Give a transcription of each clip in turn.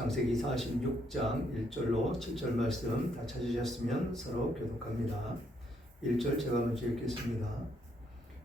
창세기 46장 1절로 7절 말씀 다 찾으셨으면 서로 교독합니다. 1절 제가 먼저 읽겠습니다.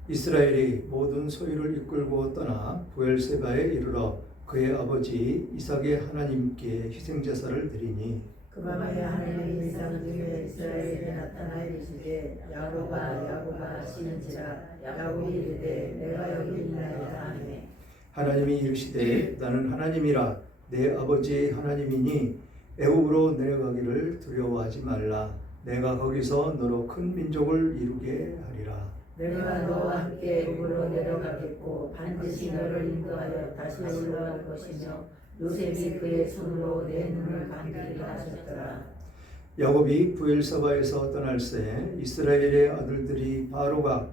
이스라엘이 모든 소유를 이끌고 떠나 부엘세바에 이르러 그의 아버지 이삭의 하나님께 희생제사를 드리니 그 밤에 하나님이 이삭을 중에 이스라엘에 나타나 이르시되 야곱아 시는지라 야곱이 이르되 내가 여기 있나이다 하매 하나님이 이르시되 나는 하나님이라 내 아버지의 하나님이니 애굽으로 내려가기를 두려워하지 말라. 내가 거기서 너로 큰 민족을 이루게 하리라. 내가 너와 함께 애굽으로 내려가겠고 반드시 너를 인도하여 다시 올라올 것이며 요셉이 그의 손으로 내 눈을 감기게 하셨더라. 야곱이 부엘사바에서 떠날새 이스라엘의 아들들이 바로가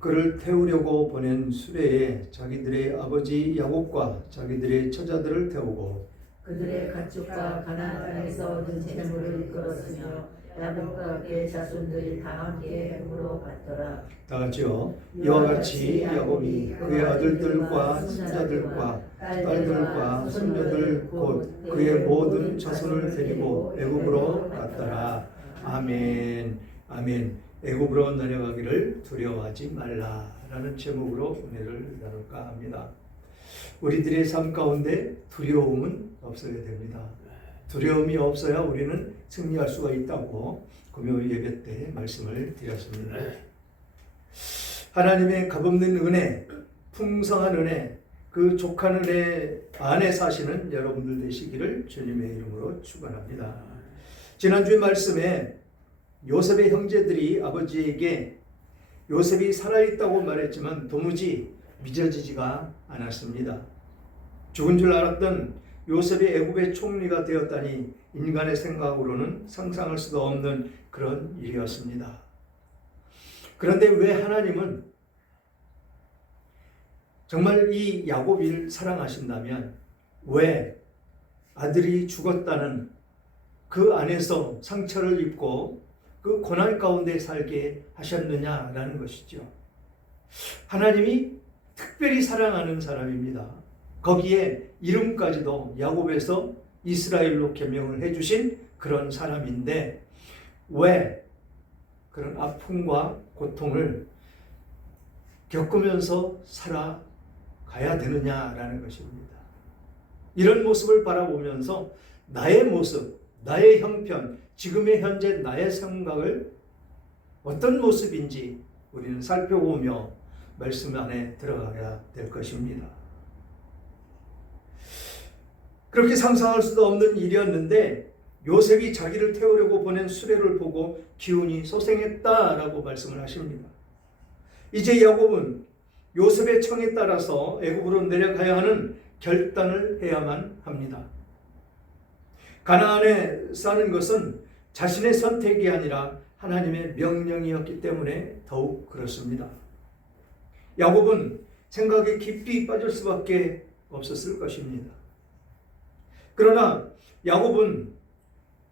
그를 태우려고 보낸 수레에 자기들의 아버지 야곱과 자기들의 처자들을 태우고 그들의 가축과 가나안 땅에서 얻은 재물을 이끌었으며 야곱과 그의 자손들이 다 함께 애굽으로 갔더라. 다 같이요. 이와 같이 야곱이 그의 아들들과 손자들과 딸들과 손녀들 곧 그의 모든 자손을 데리고 애굽으로 갔더라. 아멘. 아멘. 애굽으로 내려가기를 두려워하지 말라라는 제목으로 은혜를 나눌까 합니다. 우리들의 삶 가운데 두려움은 없어야 됩니다. 두려움이 없어야 우리는 승리할 수가 있다고 금요 예배 때 말씀을 드렸습니다. 하나님의 값없는 은혜, 풍성한 은혜, 그 족한 은혜 안에 사시는 여러분들 되시기를 주님의 이름으로 축원합니다. 지난주에 말씀에 요셉의 형제들이 아버지에게 요셉이 살아있다고 말했지만 도무지 믿어지지가 않았습니다. 죽은 줄 알았던 요셉이 애굽의 총리가 되었다니 인간의 생각으로는 상상할 수도 없는 그런 일이었습니다. 그런데 왜 하나님은 정말 이 야곱을 사랑하신다면 왜 아들이 죽었다는 그 안에서 상처를 입고 그 고난 가운데 살게 하셨느냐라는 것이죠. 하나님이 특별히 사랑하는 사람입니다. 거기에 이름까지도 야곱에서 이스라엘로 개명을 해주신 그런 사람인데 왜 그런 아픔과 고통을 겪으면서 살아가야 되느냐라는 것입니다. 이런 모습을 바라보면서 나의 모습, 나의 형편, 지금의 현재 나의 생각을 어떤 모습인지 우리는 살펴보며 말씀 안에 들어가야 될 것입니다. 그렇게 상상할 수도 없는 일이었는데 요셉이 자기를 태우려고 보낸 수레를 보고 기운이 소생했다라고 말씀을 하십니다. 이제 야곱은 요셉의 청에 따라서 애굽으로 내려가야 하는 결단을 해야만 합니다. 가나안에 사는 것은 자신의 선택이 아니라 하나님의 명령이었기 때문에 더욱 그렇습니다. 야곱은 생각에 깊이 빠질 수밖에 없었을 것입니다. 그러나 야곱은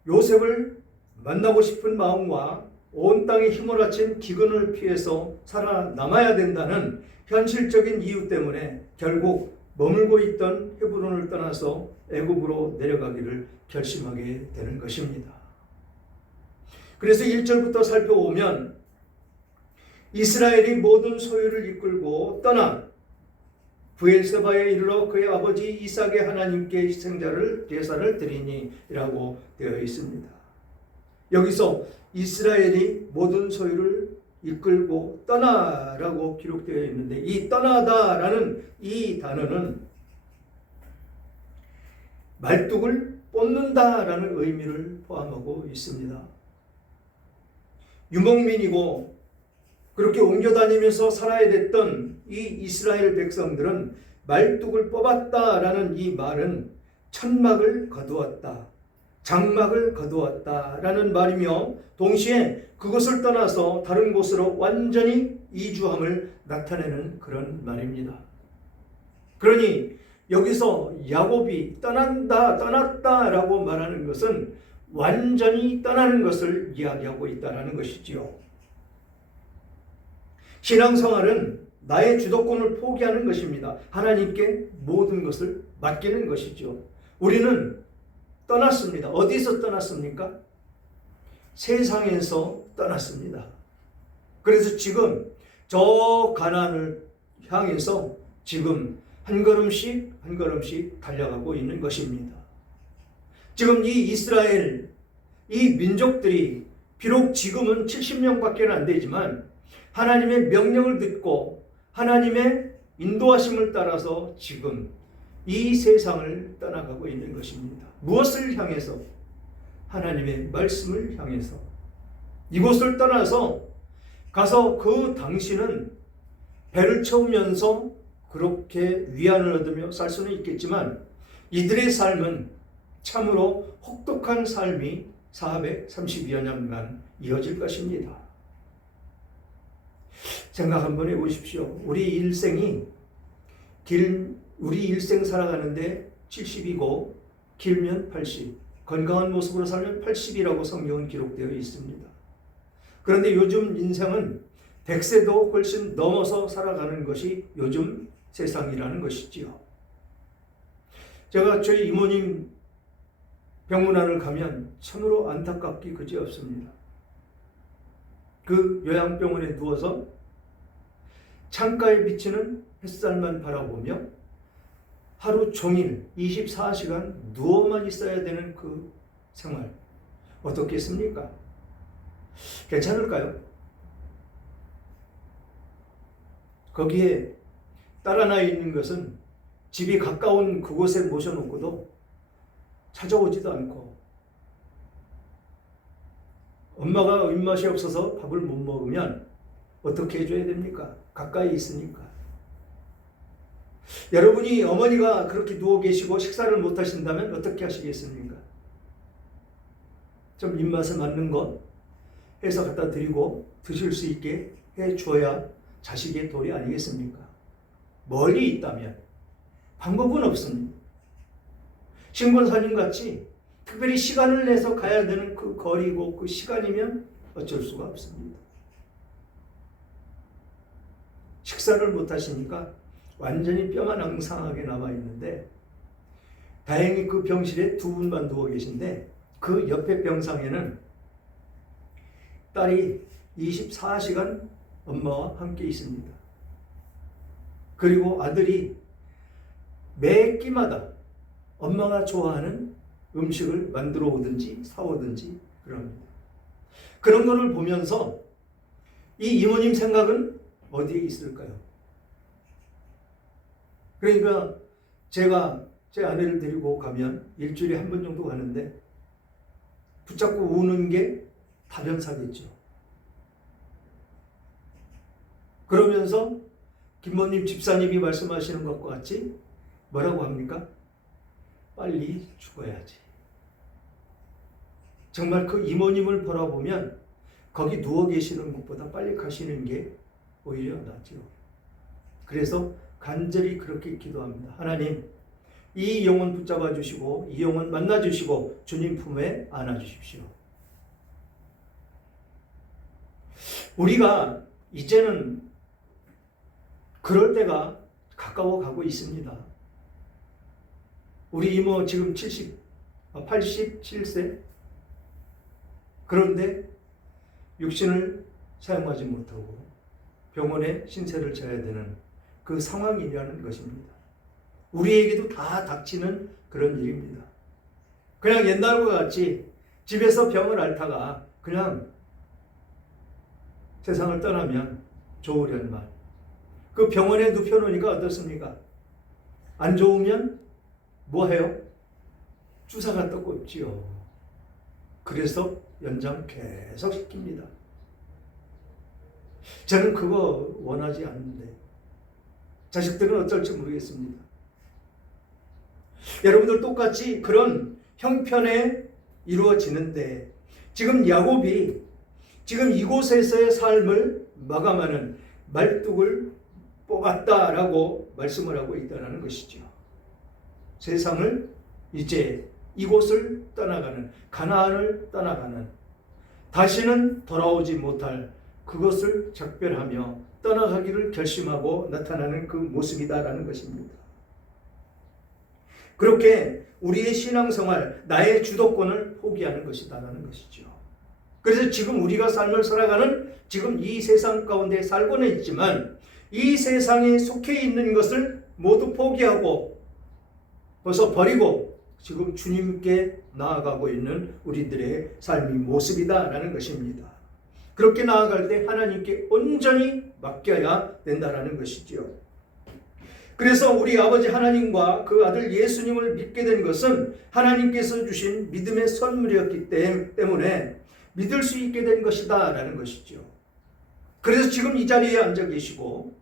요셉을 만나고 싶은 마음과 온 땅에 힘을 바친 기근을 피해서 살아남아야 된다는 현실적인 이유 때문에 결국 머물고 있던 헤브론을 떠나서 애굽으로 내려가기를 결심하게 되는 것입니다. 그래서 1절부터 살펴보면 이스라엘이 모든 소유를 이끌고 떠나 부엘세바에 이르러 그의 아버지 이삭의 하나님께 제사를 드리니라고 되어 있습니다. 여기서 이스라엘이 모든 소유를 이끌고 떠나라고 기록되어 있는데 이 떠나다라는 이 단어는 말뚝을 뽑는다라는 의미를 포함하고 있습니다. 유목민이고 그렇게 옮겨 다니면서 살아야 됐던 이 이스라엘 백성들은 말뚝을 뽑았다라는 이 말은 천막을 거두었다, 장막을 거두었다라는 말이며 동시에 그것을 떠나서 다른 곳으로 완전히 이주함을 나타내는 그런 말입니다. 그러니 여기서 야곱이 떠났다라고 말하는 것은 완전히 떠나는 것을 이야기하고 있다는 것이지요. 신앙생활은 나의 주도권을 포기하는 것입니다. 하나님께 모든 것을 맡기는 것이죠. 우리는 떠났습니다. 어디서 떠났습니까? 세상에서 떠났습니다. 그래서 지금 저 가나안을 향해서 지금 한 걸음씩 한 걸음씩 달려가고 있는 것입니다. 지금 이 이스라엘, 이 민족들이 비록 지금은 70명밖에 안 되지만 하나님의 명령을 듣고 하나님의 인도하심을 따라서 지금 이 세상을 떠나가고 있는 것입니다. 무엇을 향해서? 하나님의 말씀을 향해서. 이곳을 떠나서 가서 그 당신은 배를 채우면서 그렇게 위안을 얻으며 살 수는 있겠지만 이들의 삶은 참으로 혹독한 삶이 432여 년간 이어질 것입니다. 생각 한번 해보십시오. 우리 일생 살아가는데 70이고 길면 80, 건강한 모습으로 살면 80이라고 성경은 기록되어 있습니다. 그런데 요즘 인생은 100세도 훨씬 넘어서 살아가는 것이 요즘 세상이라는 것이지요. 제가 저희 이모님 병문안을 가면 참으로 안타깝기 그지없습니다. 그 요양병원에 누워서 창가에 비치는 햇살만 바라보며 하루 종일 24시간 누워만 있어야 되는 그 생활 어떻겠습니까? 괜찮을까요? 거기에 딸 하나 있는 것은 집이 가까운 그곳에 모셔놓고도 찾아오지도 않고 엄마가 입맛이 없어서 밥을 못 먹으면 어떻게 해줘야 됩니까? 가까이 있으니까. 여러분이 어머니가 그렇게 누워 계시고 식사를 못 하신다면 어떻게 하시겠습니까? 좀 입맛에 맞는 것 해서 갖다 드리고 드실 수 있게 해줘야 자식의 도리 아니겠습니까? 멀리 있다면 방법은 없습니다. 신권사님같이 특별히 시간을 내서 가야 되는 그 거리고 그 시간이면 어쩔 수가 없습니다. 식사를 못 하시니까 완전히 뼈만 앙상하게 남아있는데 다행히 그 병실에 두 분만 누워 계신데 그 옆에 병상에는 딸이 24시간 엄마와 함께 있습니다. 그리고 아들이 매 끼마다 엄마가 좋아하는 음식을 만들어 오든지 사오든지 그럽니다. 그런 것을 보면서 이 이모님 생각은 어디에 있을까요? 그러니까 제가 제 아내를 데리고 가면 일주일에 한 번 정도 가는데 붙잡고 우는 게 다변사겠죠. 그러면서 김모님 집사님이 말씀하시는 것과 같이 뭐라고 합니까? 빨리 죽어야지. 정말 그 이모님을 바라보면 거기 누워 계시는 것보다 빨리 가시는 게 오히려 낫죠. 그래서 간절히 그렇게 기도합니다. 하나님, 이 영혼 붙잡아 주시고 이 영혼 만나 주시고 주님 품에 안아 주십시오. 우리가 이제는 그럴 때가 가까워 가고 있습니다. 우리 이모 지금 87세? 그런데 육신을 사용하지 못하고 병원에 신세를 져야 되는 그 상황이라는 것입니다. 우리에게도 다 닥치는 그런 일입니다. 그냥 옛날과 같이 집에서 병을 앓다가 그냥 세상을 떠나면 좋으련만. 그 병원에 눕혀놓으니까 어떻습니까? 안 좋으면 뭐 해요? 주사가 또 꽂지요. 그래서 연장 계속 시킵니다. 저는 그거 원하지 않는데 자식들은 어쩔지 모르겠습니다. 여러분들 똑같이 그런 형편에 이루어지는데 지금 야곱이 지금 이곳에서의 삶을 마감하는 말뚝을 뽑았다라고 말씀을 하고 있다는 것이죠. 세상을 이제 이곳을 떠나가는, 가나안을 떠나가는, 다시는 돌아오지 못할 그것을 작별하며 떠나가기를 결심하고 나타나는 그 모습이다라는 것입니다. 그렇게 우리의 신앙생활, 나의 주도권을 포기하는 것이다라는 것이죠. 그래서 지금 우리가 삶을 살아가는 지금 이 세상 가운데 살고는 있지만 이 세상에 속해 있는 것을 모두 포기하고 벌써 버리고 지금 주님께 나아가고 있는 우리들의 삶의 모습이다라는 것입니다. 그렇게 나아갈 때 하나님께 온전히 맡겨야 된다라는 것이죠. 그래서 우리 아버지 하나님과 그 아들 예수님을 믿게 된 것은 하나님께서 주신 믿음의 선물이었기 때문에 믿을 수 있게 된 것이다 라는 것이죠. 그래서 지금 이 자리에 앉아 계시고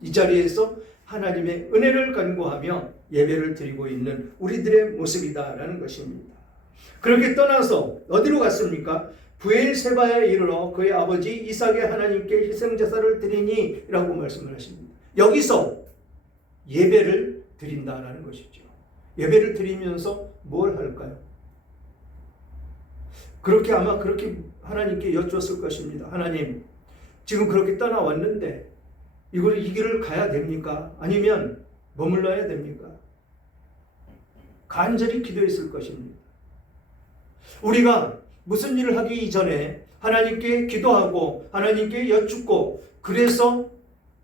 이 자리에서 하나님의 은혜를 간구하며 예배를 드리고 있는 우리들의 모습이다 라는 것입니다. 그렇게 떠나서 어디로 갔습니까? 브엘세바에 이르러 그의 아버지 이삭의 하나님께 희생제사를 드리니 라고 말씀을 하십니다. 여기서 예배를 드린다라는 것이죠. 예배를 드리면서 뭘 할까요? 아마 그렇게 하나님께 여쭈었을 것입니다. 하나님, 지금 그렇게 떠나왔는데 이 길을 가야 됩니까? 아니면 머물러야 됩니까? 간절히 기도했을 것입니다. 우리가 무슨 일을 하기 이전에 하나님께 기도하고 하나님께 여쭙고 그래서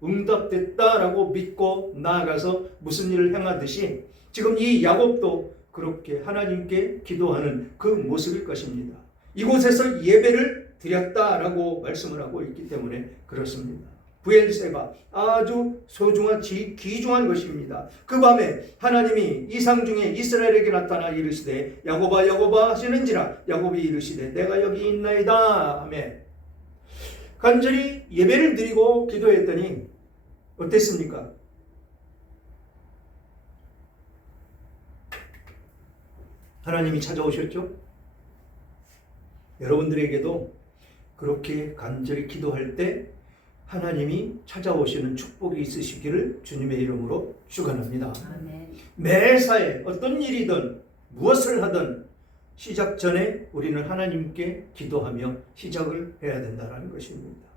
응답됐다라고 믿고 나아가서 무슨 일을 행하듯이 지금 이 야곱도 그렇게 하나님께 기도하는 그 모습일 것입니다. 이곳에서 예배를 드렸다라고 말씀을 하고 있기 때문에 그렇습니다. 브엘세바, 아주 소중한 귀중한 것입니다. 그 밤에 하나님이 이상 중에 이스라엘에게 나타나 이르시되 야곱아 야곱아 하시는지라 야곱이 이르시되 내가 여기 있나이다 하며 간절히 예배를 드리고 기도했더니 어땠습니까? 하나님이 찾아오셨죠? 여러분들에게도 그렇게 간절히 기도할 때 하나님이 찾아오시는 축복이 있으시기를 주님의 이름으로 축원합니다. 매사에 어떤 일이든 무엇을 하든 시작 전에 우리는 하나님께 기도하며 시작을 해야 된다는 것입니다.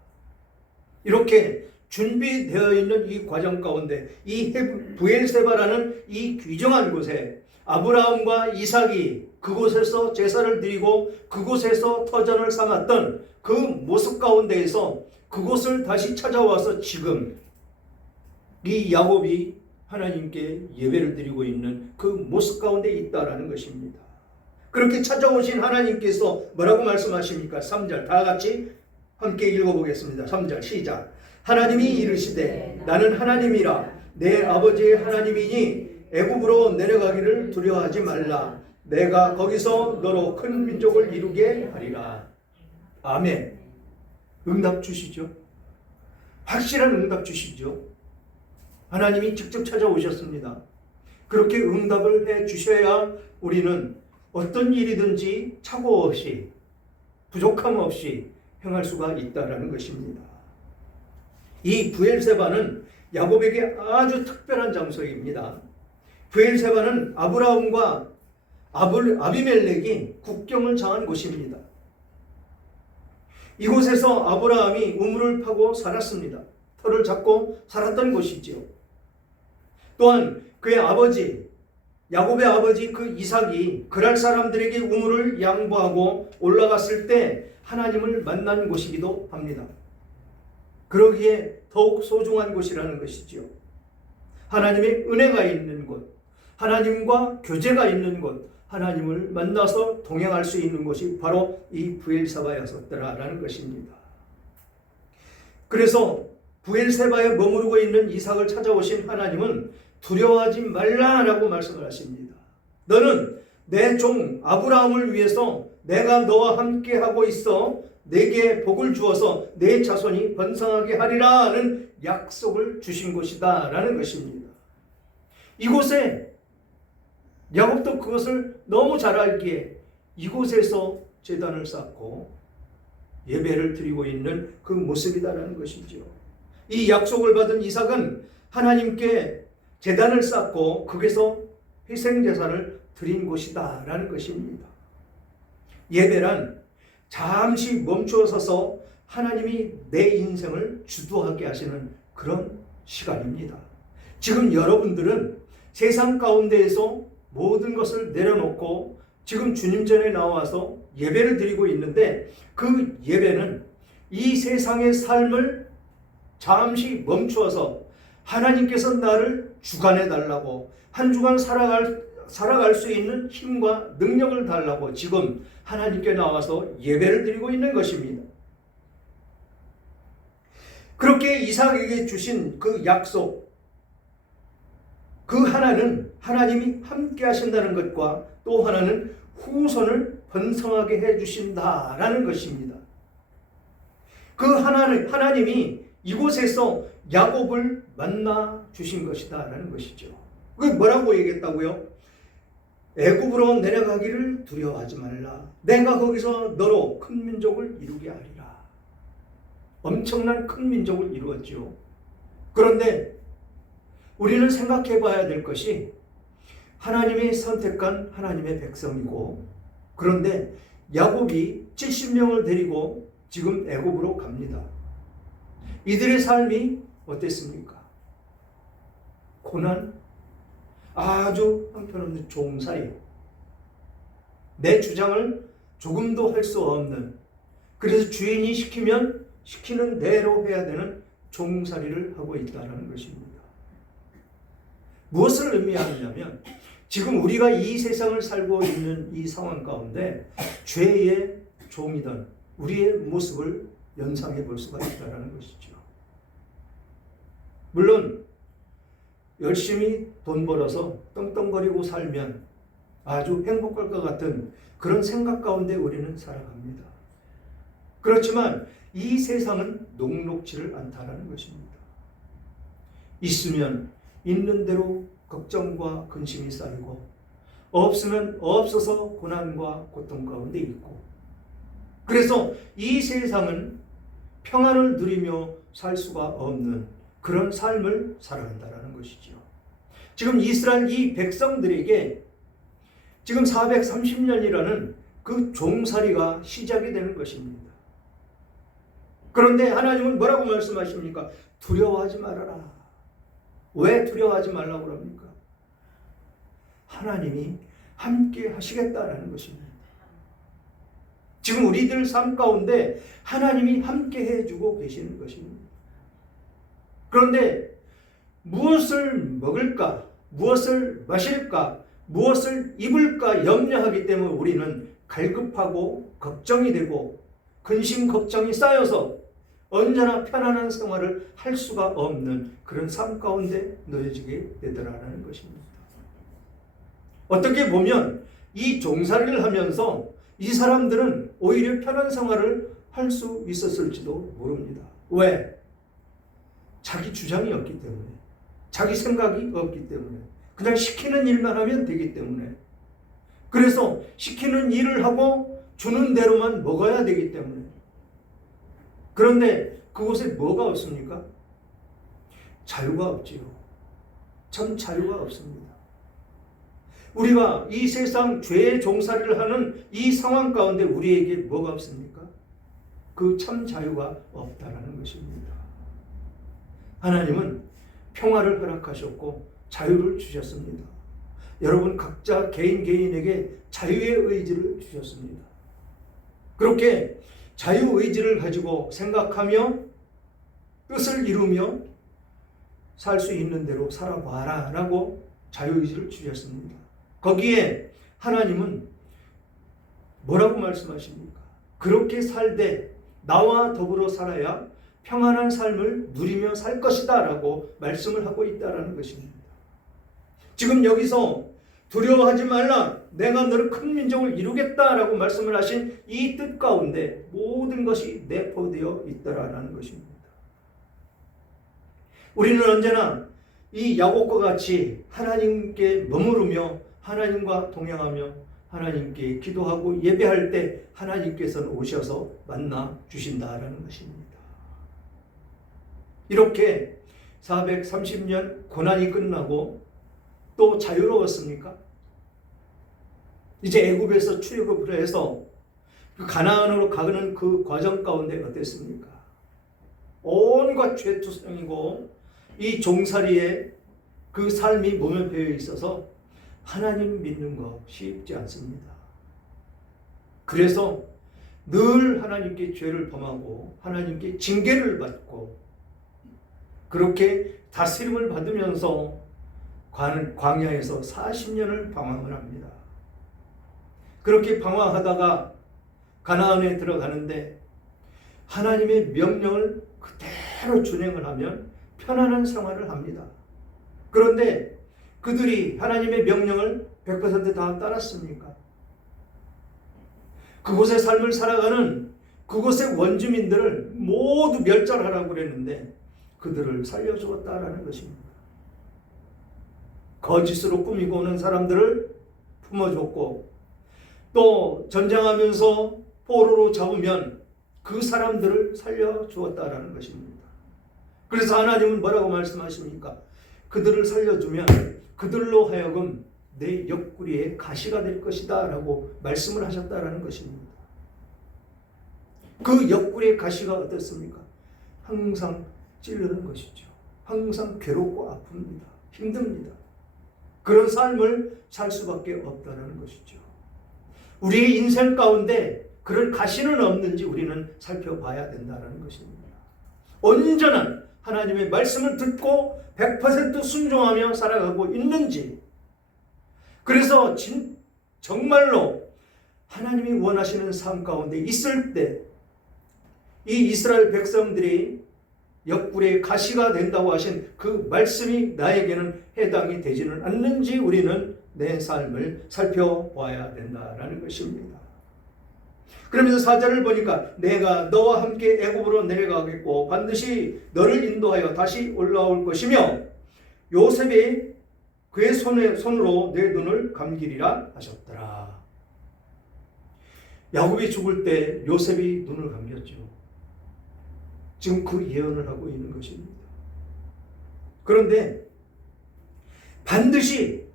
이렇게 준비되어 있는 이 과정 가운데 이 브엘세바라는 이 귀중한 곳에 아브라함과 이삭이 그곳에서 제사를 드리고 그곳에서 터전을 삼았던 그 모습 가운데에서 그곳을 다시 찾아와서 지금 이 야곱이 하나님께 예배를 드리고 있는 그 모습 가운데 있다라는 것입니다. 그렇게 찾아오신 하나님께서 뭐라고 말씀하십니까? 3절 다 같이 함께 읽어보겠습니다. 3절 시작. 하나님이 이르시되 나는 하나님이라 내 아버지의 하나님이니 애굽으로 내려가기를 두려워하지 말라. 내가 거기서 너로 큰 민족을 이루게 하리라. 아멘. 응답 주시죠. 확실한 응답 주시죠. 하나님이 직접 찾아오셨습니다. 그렇게 응답을 해 주셔야 우리는 어떤 일이든지 착오 없이 부족함 없이 행할 수가 있다라는 것입니다. 이 브엘세바는 야곱에게 아주 특별한 장소입니다. 브엘세바는 아브라함과 아비멜렉이 국경을 정한 곳입니다. 이곳에서 아브라함이 우물을 파고 살았습니다. 터를 잡고 살았던 곳이지요. 또한 그의 아버지 야곱의 아버지 그 이삭이 그랄 사람들에게 우물을 양보하고 올라갔을 때 하나님을 만난 곳이기도 합니다. 그러기에 더욱 소중한 곳이라는 것이지요. 하나님의 은혜가 있는 곳, 하나님과 교제가 있는 곳, 하나님을 만나서 동행할 수 있는 곳이 바로 이 브엘세바였었더라라는 것입니다. 그래서 브엘세바에 머무르고 있는 이삭을 찾아오신 하나님은 두려워하지 말라라고 말씀을 하십니다. 너는 내 종 아브라함을 위해서 내가 너와 함께 하고 있어 내게 복을 주어서 내 자손이 번성하게 하리라는 약속을 주신 곳이다 라는 것입니다. 이곳에 야곱도 그것을 너무 잘 알기에 이곳에서 제단을 쌓고 예배를 드리고 있는 그 모습이다라는 것이죠. 이 약속을 받은 이삭은 하나님께 제단을 쌓고 거기서 희생제사를 드린 곳이다라는 것입니다. 예배란 잠시 멈추어 서서 하나님이 내 인생을 주도하게 하시는 그런 시간입니다. 지금 여러분들은 세상 가운데에서 모든 것을 내려놓고 지금 주님 전에 나와서 예배를 드리고 있는데, 그 예배는 이 세상의 삶을 잠시 멈추어서 하나님께서 나를 주관해 달라고, 한 주간 살아갈 수 있는 힘과 능력을 달라고 지금 하나님께 나와서 예배를 드리고 있는 것입니다. 그렇게 이삭에게 주신 그 약속, 그 하나는 하나님이 함께 하신다는 것과 또 하나는 후손을 번성하게 해주신다라는 것입니다. 그 하나님이 이곳에서 야곱을 만나 주신 것이다라는 것이죠. 그게 뭐라고 얘기했다고요? 애굽으로 내려가기를 두려워하지 말라. 내가 거기서 너로 큰 민족을 이루게 하리라. 엄청난 큰 민족을 이루었죠. 그런데 우리는 생각해 봐야 될 것이, 하나님이 선택한 하나님의 백성이고, 그런데 야곱이 70명을 데리고 지금 애굽으로 갑니다. 이들의 삶이 어땠습니까? 고난, 아주 형편없는 종살이, 내 주장을 조금도 할 수 없는, 그래서 주인이 시키면 시키는 대로 해야 되는 종살이를 하고 있다는 것입니다. 무엇을 의미하느냐면, 지금 우리가 이 세상을 살고 있는 이 상황 가운데 죄의 종이던 우리의 모습을 연상해 볼 수가 있다는 것이죠. 물론 열심히 돈 벌어서 떵떵거리고 살면 아주 행복할 것 같은 그런 생각 가운데 우리는 살아갑니다. 그렇지만 이 세상은 녹록지를 않다라는 것입니다. 있으면 있는 대로 걱정과 근심이 쌓이고, 없으면 없어서 고난과 고통 가운데 있고, 그래서 이 세상은 평안을 누리며 살 수가 없는 그런 삶을 살아간다는 것이죠. 지금 이스라엘 이 백성들에게 지금 430년이라는 그 종살이가 시작이 되는 것입니다. 그런데 하나님은 뭐라고 말씀하십니까? 두려워하지 말아라. 왜 두려워하지 말라고 그럽니까? 하나님이 함께 하시겠다라는 것입니다. 지금 우리들 삶 가운데 하나님이 함께 해주고 계시는 것입니다. 그런데 무엇을 먹을까, 무엇을 마실까, 무엇을 입을까 염려하기 때문에 우리는 갈급하고 걱정이 되고 근심 걱정이 쌓여서 언제나 편안한 생활을 할 수가 없는 그런 삶 가운데 놓여지게 되더라는 것입니다. 어떻게 보면 이 종살이를 하면서 이 사람들은 오히려 편한 생활을 할 수 있었을지도 모릅니다. 왜? 자기 주장이 없기 때문에, 자기 생각이 없기 때문에, 그냥 시키는 일만 하면 되기 때문에, 그래서 시키는 일을 하고 주는 대로만 먹어야 되기 때문에. 그런데 그곳에 뭐가 없습니까? 자유가 없지요. 참 자유가 없습니다. 우리가 이 세상 죄의 종살이를 하는 이 상황 가운데 우리에게 뭐가 없습니까? 그 참 자유가 없다라는 것입니다. 하나님은 평화를 허락하셨고 자유를 주셨습니다. 여러분 각자 개인에게 자유의 의지를 주셨습니다. 그렇게 자유의지를 가지고 생각하며 뜻을 이루며 살 수 있는 대로 살아봐라 라고 자유의지를 주셨습니다. 거기에 하나님은 뭐라고 말씀하십니까? 그렇게 살되 나와 더불어 살아야 평안한 삶을 누리며 살 것이다 라고 말씀을 하고 있다는 것입니다. 지금 여기서 두려워하지 말라, 내가 너를 큰 민족을 이루겠다라고 말씀을 하신 이 뜻 가운데 모든 것이 내포되어 있다라는 것입니다. 우리는 언제나 이 야곱과 같이 하나님께 머무르며 하나님과 동행하며 하나님께 기도하고 예배할 때 하나님께서는 오셔서 만나 주신다라는 것입니다. 이렇게 430년 고난이 끝나고 또 자유로웠습니까? 이제 애굽에서 출애굽을 해서 그 가나안으로 가는 그 과정 가운데 어땠습니까? 온갖 죄투성이고 이 종살이에 그 삶이 몸에 배어 있어서 하나님 믿는 거 쉽지 않습니다. 그래서 늘 하나님께 죄를 범하고 하나님께 징계를 받고 그렇게 다스림을 받으면서 광야에서 40년을 방황을 합니다. 그렇게 방황하다가 가나안에 들어가는데 하나님의 명령을 그대로 준행을 하면 편안한 생활을 합니다. 그런데 그들이 하나님의 명령을 100% 따랐습니까? 그곳의 삶을 살아가는 그곳의 원주민들을 모두 멸절하라고 그랬는데 그들을 살려주었다라는 것입니다. 거짓으로 꾸미고 오는 사람들을 품어줬고 또 전쟁하면서 포로로 잡으면 그 사람들을 살려주었다라는 것입니다. 그래서 하나님은 뭐라고 말씀하십니까? 그들을 살려주면 그들로 하여금 내 옆구리에 가시가 될 것이다 라고 말씀을 하셨다라는 것입니다. 그 옆구리의 가시가 어떻습니까? 항상 찌르는 것이죠. 항상 괴롭고 아픕니다. 힘듭니다. 그런 삶을 살 수밖에 없다는 것이죠. 우리의 인생 가운데 그런 가시는 없는지 우리는 살펴봐야 된다는 것입니다. 온전한 하나님의 말씀을 듣고 100% 순종하며 살아가고 있는지, 그래서 정말로 하나님이 원하시는 삶 가운데 있을 때 이 이스라엘 백성들이 옆구리에 가시가 된다고 하신 그 말씀이 나에게는 해당이 되지는 않는지 우리는 내 삶을 살펴봐야 된다는 것입니다. 그러면서 4절을 보니까 내가 너와 함께 애굽으로 내려가겠고 반드시 너를 인도하여 다시 올라올 것이며 요셉이 그의 손으로 내 눈을 감기리라 하셨더라. 야곱이 죽을 때 요셉이 눈을 감겼죠. 지금 그 예언을 하고 있는 것입니다. 그런데 반드시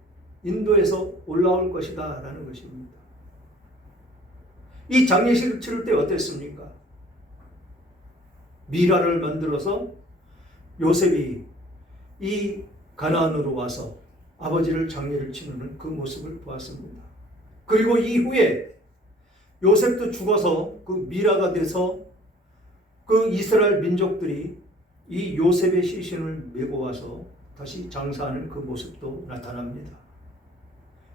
인도에서 올라올 것이다 라는 것입니다. 이 장례식을 치를 때 어땠습니까? 미라를 만들어서 요셉이 이 가나안으로 와서 아버지를 장례를 치르는 그 모습을 보았습니다. 그리고 이후에 요셉도 죽어서 그 미라가 돼서 그 이스라엘 민족들이 이 요셉의 시신을 메고 와서 다시 장사하는 그 모습도 나타납니다.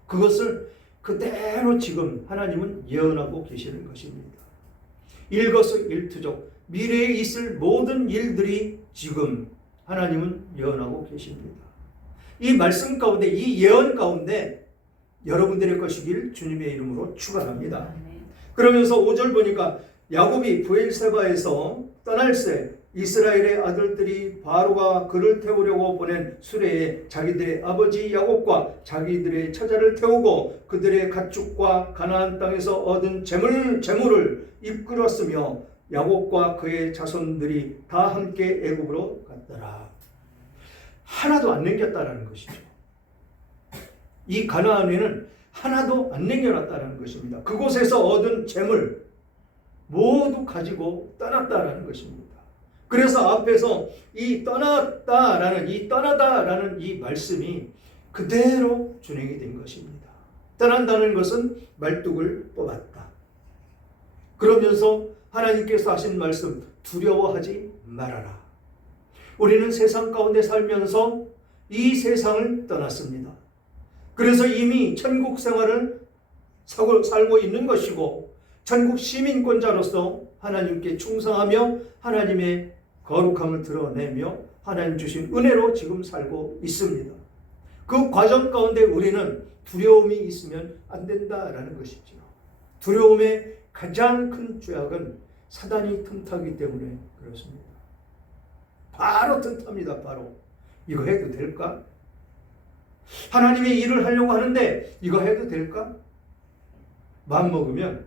그것을 그대로 지금 하나님은 예언하고 계시는 것입니다. 일거수일투족 미래에 있을 모든 일들이 지금 하나님은 예언하고 계십니다. 이 말씀 가운데 이 예언 가운데 여러분들의 것이길 주님의 이름으로 축원합니다. 그러면서 5절 보니까 야곱이 브엘세바에서 떠날 새 이스라엘의 아들들이 바로가 그를 태우려고 보낸 수레에 자기들의 아버지 야곱과 자기들의 처자를 태우고 그들의 가축과 가나안 땅에서 얻은 재물을 이끌었으며 야곱과 그의 자손들이 다 함께 애굽으로 갔더라. 하나도 안 남겼다라는 것이죠. 이 가나안에는 하나도 안 남겨놨다라는 것입니다. 그곳에서 얻은 재물 모두 가지고 떠났다라는 것입니다. 그래서 앞에서 이 떠났다라는 이 떠나다라는 이 말씀이 그대로 준행이 된 것입니다. 떠난다는 것은 말뚝을 뽑았다. 그러면서 하나님께서 하신 말씀 두려워하지 말아라. 우리는 세상 가운데 살면서 이 세상을 떠났습니다. 그래서 이미 천국 생활을 살고 있는 것이고 천국 시민권자로서 하나님께 충성하며 하나님의 거룩함을 드러내며 하나님 주신 은혜로 지금 살고 있습니다. 그 과정 가운데 우리는 두려움이 있으면 안 된다라는 것이죠. 두려움의 가장 큰 죄악은 사단이 틈타기 때문에 그렇습니다. 바로 틈탑니다. 바로 이거 해도 될까? 하나님의 일을 하려고 하는데 이거 해도 될까? 마음먹으면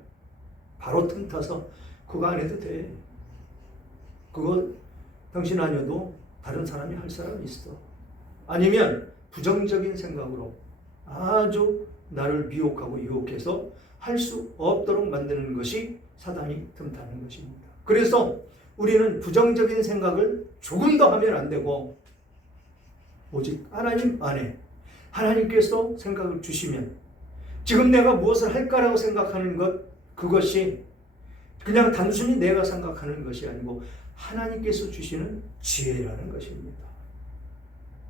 바로 틈타서 그거 안 해도 돼. 그거 당신 아니어도 다른 사람이 할 사람이 있어. 아니면 부정적인 생각으로 아주 나를 미혹하고 유혹해서 할 수 없도록 만드는 것이 사단이 틈타는 것입니다. 그래서 우리는 부정적인 생각을 조금 더 하면 안 되고 오직 하나님 안에 하나님께서 생각을 주시면 지금 내가 무엇을 할까라고 생각하는 것, 그것이 그냥 단순히 내가 생각하는 것이 아니고 하나님께서 주시는 지혜라는 것입니다.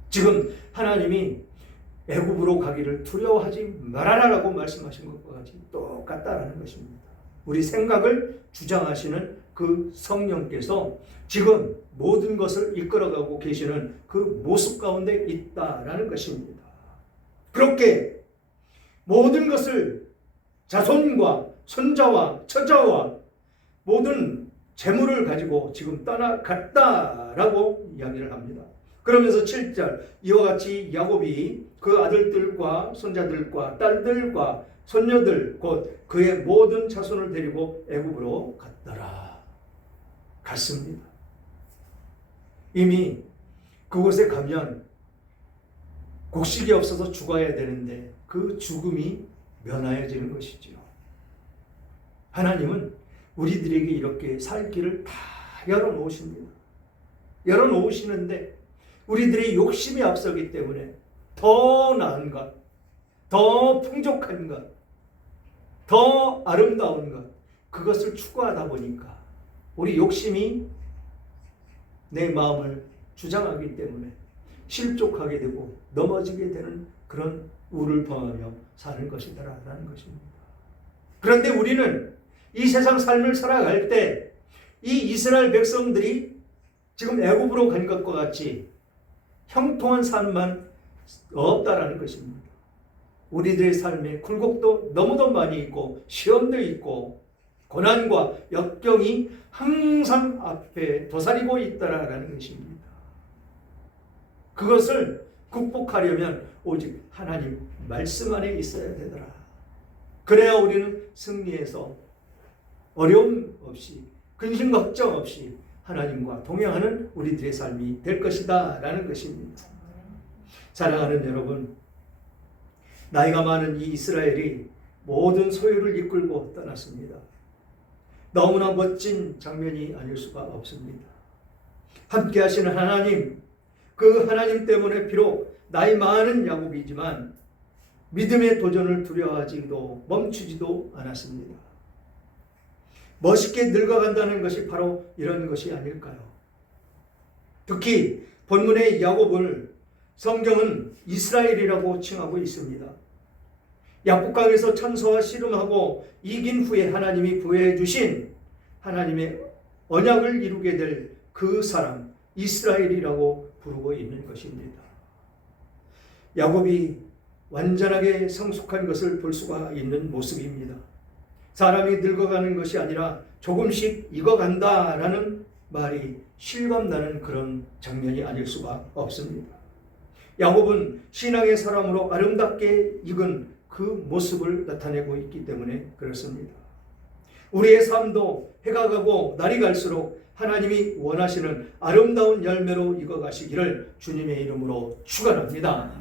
지금 하나님이 애굽으로 가기를 두려워하지 말아라라고 말씀하신 것과 같이 똑같다라는 것입니다. 우리 생각을 주장하시는 그 성령께서 지금 모든 것을 이끌어가고 계시는 그 모습 가운데 있다라는 것입니다. 그렇게 모든 것을 자손과 손자와 처자와 모든 재물을 가지고 지금 떠나갔다라고 이야기를 합니다. 그러면서 7절 이와 같이 야곱이 그 아들들과 손자들과 딸들과 손녀들 곧 그의 모든 자손을 데리고 애굽으로 갔더라. 갔습니다. 이미 그곳에 가면 곡식이 없어서 죽어야 되는데 그 죽음이 면하여지는 것이지요. 하나님은 우리들에게 이렇게 살 길을 다 열어놓으십니다. 열어놓으시는데 우리들의 욕심이 앞서기 때문에 더 나은 것, 더 풍족한 것, 더 아름다운 것, 그것을 추구하다 보니까 우리 욕심이 내 마음을 주장하기 때문에 실족하게 되고 넘어지게 되는 그런 우를 범하며 사는 것이다라는 것입니다. 그런데 우리는 이 세상 삶을 살아갈 때 이 이스라엘 백성들이 지금 애굽으로 간 것과 같이 형통한 삶만 없다라는 것입니다. 우리들의 삶에 굴곡도 너무도 많이 있고 시험도 있고 고난과 역경이 항상 앞에 도사리고 있다라는 것입니다. 그것을 극복하려면 오직 하나님 말씀 안에 있어야 되더라. 그래야 우리는 승리해서 어려움 없이 근심 걱정 없이 하나님과 동행하는 우리들의 삶이 될 것이다 라는 것입니다. 사랑하는 여러분, 나이가 많은 이 이스라엘이 모든 소유를 이끌고 떠났습니다. 너무나 멋진 장면이 아닐 수가 없습니다. 함께 하시는 하나님, 그 하나님 때문에 비록 나이 많은 야곱이지만 믿음의 도전을 두려워하지도 멈추지도 않았습니다. 멋있게 늙어간다는 것이 바로 이런 것이 아닐까요? 특히 본문의 야곱을 성경은 이스라엘이라고 칭하고 있습니다. 야복강에서 참소와 씨름하고 이긴 후에 하나님이 부여해 주신 하나님의 언약을 이루게 될 그 사람 이스라엘이라고 부르고 있는 것입니다. 야곱이 완전하게 성숙한 것을 볼 수가 있는 모습입니다. 사람이 늙어가는 것이 아니라 조금씩 익어간다라는 말이 실감나는 그런 장면이 아닐 수가 없습니다. 야곱은 신앙의 사람으로 아름답게 익은 그 모습을 나타내고 있기 때문에 그렇습니다. 우리의 삶도 해가 가고 날이 갈수록 하나님이 원하시는 아름다운 열매로 익어가시기를 주님의 이름으로 축원합니다.